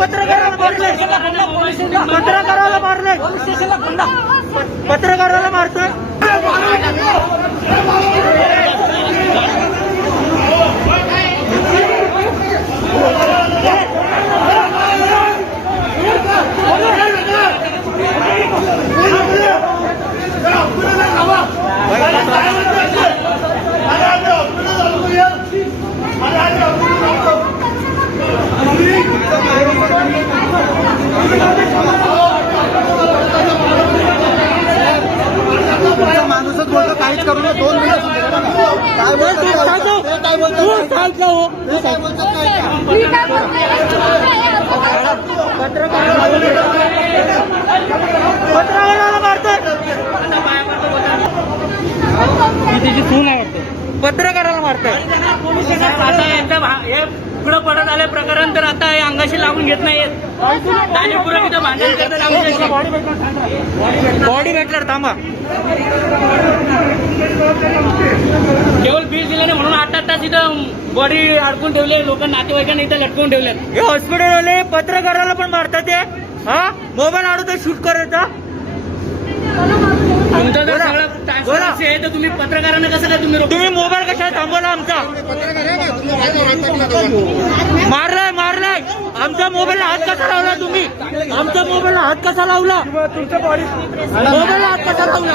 पत्रकाराला मारले, पत्रकाराला मारले, पत्रकाराला मारतोय. माणूसच बोलतो काहीच करू नये. 2 मिनिट काय बोलतो पत्रकाराला मारतोय. त्याची सून आहे वाटतं. पत्रकाराला मारतोय. आता एकदम हे पुढं पडत आले प्रकरण, तर आता हे अंगाशी लागून घेत नाहीत. दाणीपुरं तिथं भांडण करतात. बॉडी भेटल्यावर थांबा. केवळ फीस दिले नाही म्हणून 8 तास इथं बॉडी अडकून ठेवले. लोक नातेवाईकांना इथं लटकवून ठेवलेत. हे हॉस्पिटलवाले पत्रकाराला पण मारतात. ते हा मोबाईल आणतो शूट करायचा. तुमचं जर सगळं ट्रान्सपरन्सी आहे तर तुम्ही पत्रकारांना कसं काय तुम्ही मोबाईल कशाला थांबवला आमचा? मारलाय मारलाय. आमच्या मोबाईलला हात कसा लावला तुम्ही? आमच्या मोबाईलला हात कसा लावला? मोबाईलला हात कसा लावला?